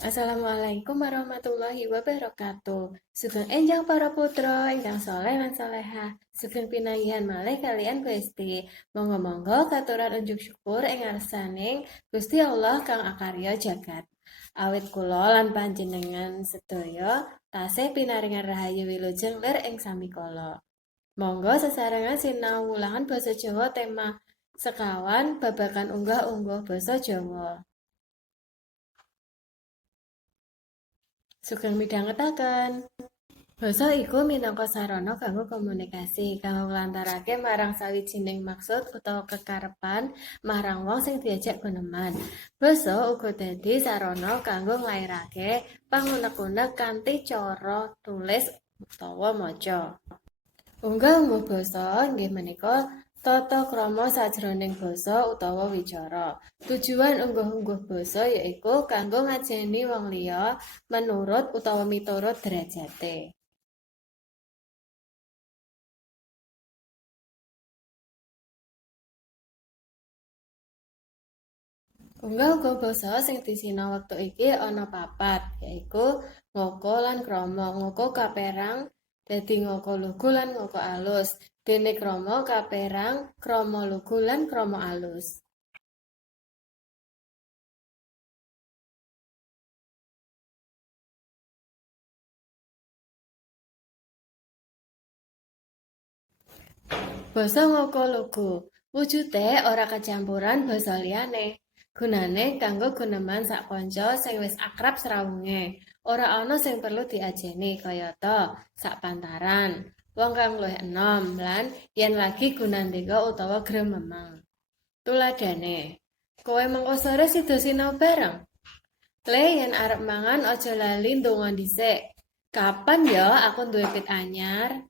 Assalamualaikum warahmatullahi wabarakatuh. Sugeng enjang para putra ingkang saleh lan salehah. Sugeng pinanggihan malih kalian Gusti. Monggo-monggo katuran unjuk syukur ing ngarsaning Gusti Allah kang akarya jagat. Awit kula lan panjenengan sedaya tasih pinaringan rahayu wilujeng lir ing sami kala. Monggo sesarengan sinau wulangan basa Jawa tema sekawan babagan unggah-ungguh basa Jawa. Sugeng midhangetaken. Basa iku minangka sarana kanggo komunikasi, kanggo nglantarake marang sawijining maksud utawa kekarepan marang wong sing diajak guneman. Basa uga dadi sarana kanggo nglairake pangunek-unek kanthi cara tulis utawa maca. Unggah-ungguh basa inggih menika tata krama sajroning basa utawa wicara. Tujuan unggah-ungguh basa yaiku kanggo ngajeni wong liya menurut utawa miturut derajate. Unggah-ungguh basa sing disinau wektu iki ana papat, yaiku ngoko lan krama. Ngoko kaperang dadi ngoko lugu lan ngoko alus. Dene krama kaperang krama lugu lan krama alus. Basa ngoko lugu. Wujude ora kecampuran basa liyane. Gunane kanggo guneman sak kanca sing wis akrab srawunge. Ora ana sing perlu diajeni kayata sak pantaran. Wong kang luwih enom lan yen lagi gunandika utawa grememang. Tuladhane, kowe mengko sore sida sinau bareng. Le yen arep mangan aja lali ndonga dhisik. Kapan ya aku duwe pit anyar?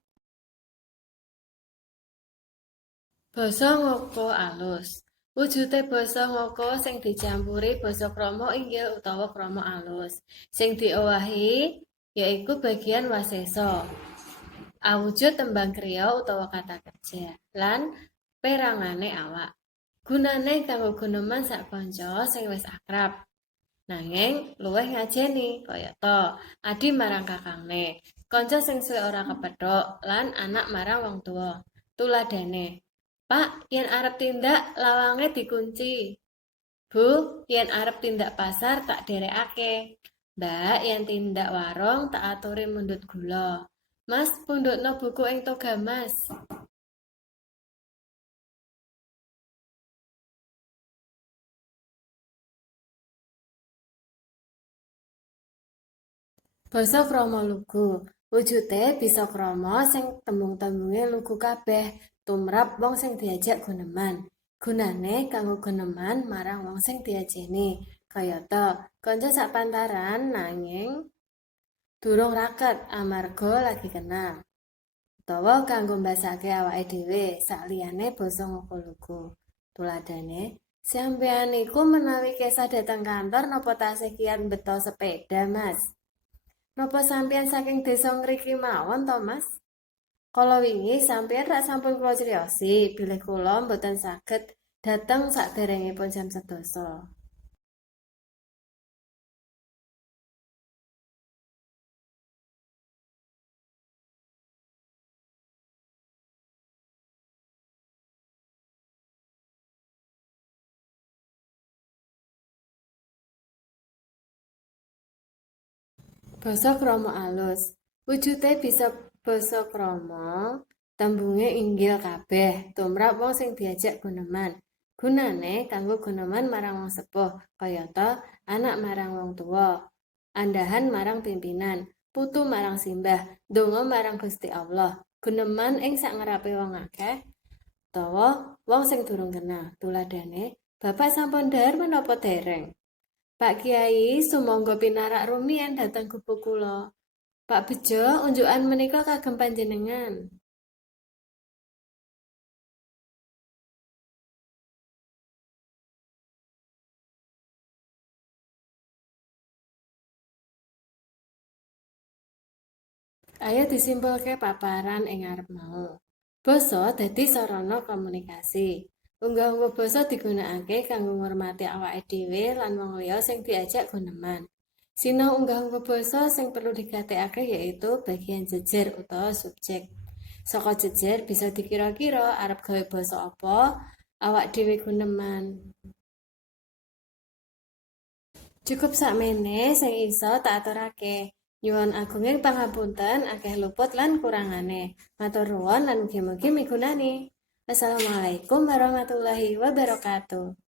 Basa ngoko alus. Wujude basa ngoko sing dicampuri basa krama inggil utawa krama alus. Sing diowahi yaiku bagian wasesa. Awujud tembang kriya utawa kata kerja lan perangane awak. Gunane kanggo guneman sak kanca sing wis akrab. Nanging luwih ngajeni kayata adi marang kakangne, kanca sing suwe ora kepethuk lan anak marang wong tuwa. Tuladhane, Pak, yen arep tindak lawange dikunci. Bu, yen arep tindak pasar tak dherekake. Mbak, yen tindak warung tak aturi mundhut gula. Mas, pundhutno buku ing toga Mas. Basa krama lugu. Wujude bisa krama sing tembung-tembunge lugu kabeh tumrap wong sing diajak guneman. Gunane kanggo guneman marang wong sing diajeni. Kayata kanca sak pantaran nanging durung raket amarga lagi kenal. Utawa kanggo mbasake awake dhewe sakliyane basa ngoko lugu. Tuladhane, sampeyan iku menawi kesah dateng kantor napa tasih kiat beto sepeda, Mas? Napa sampeyan saking desa ngriki mawon to, Mas? Kala wingi sampeyan rak sampun kula criosi, bilih kula mboten saged dhateng saderengipun jam 11. Basa krama alus. Wujude bisa basa krama, tembunge inggil kabeh, tumrap wong sing diajak guneman. Gunane kanggo guneman marang wong sepuh, kayata anak marang wong tuwa, andahan marang pimpinan, putu marang simbah, donga marang Gusti Allah. Guneman ing sak ngarepe wong akeh, utawa wong sing durung kenal. Tuladhane, Bapak sampun dhahar menapa dereng? Pak Kiai, sumangga pinarak rumiyin dhateng gubuk kula. Pak Bejo, unjukan menika kagem panjenengan. Ayo disimpulke paparan ing ngarep mau. Basa dadi sarana komunikasi. Unggah-ungguh basa digunakake kanggo ngurmati awake dhewe lan wong liya sing diajak guneman. Sinau unggah-ungguh basa sing perlu digatekake yaitu bagian jejer utawa subjek. Saka jejer bisa dikira-kira arep gawe basa apa, awak dhewe guneman. Cukup sakmene sing isa tak aturake. Nyuwun agunging pangapunten akeh luput lan kurangane. Matur nuwun lan mugi-mugi migunani. Wassalamualaikum warahmatullahi wabarakatuh.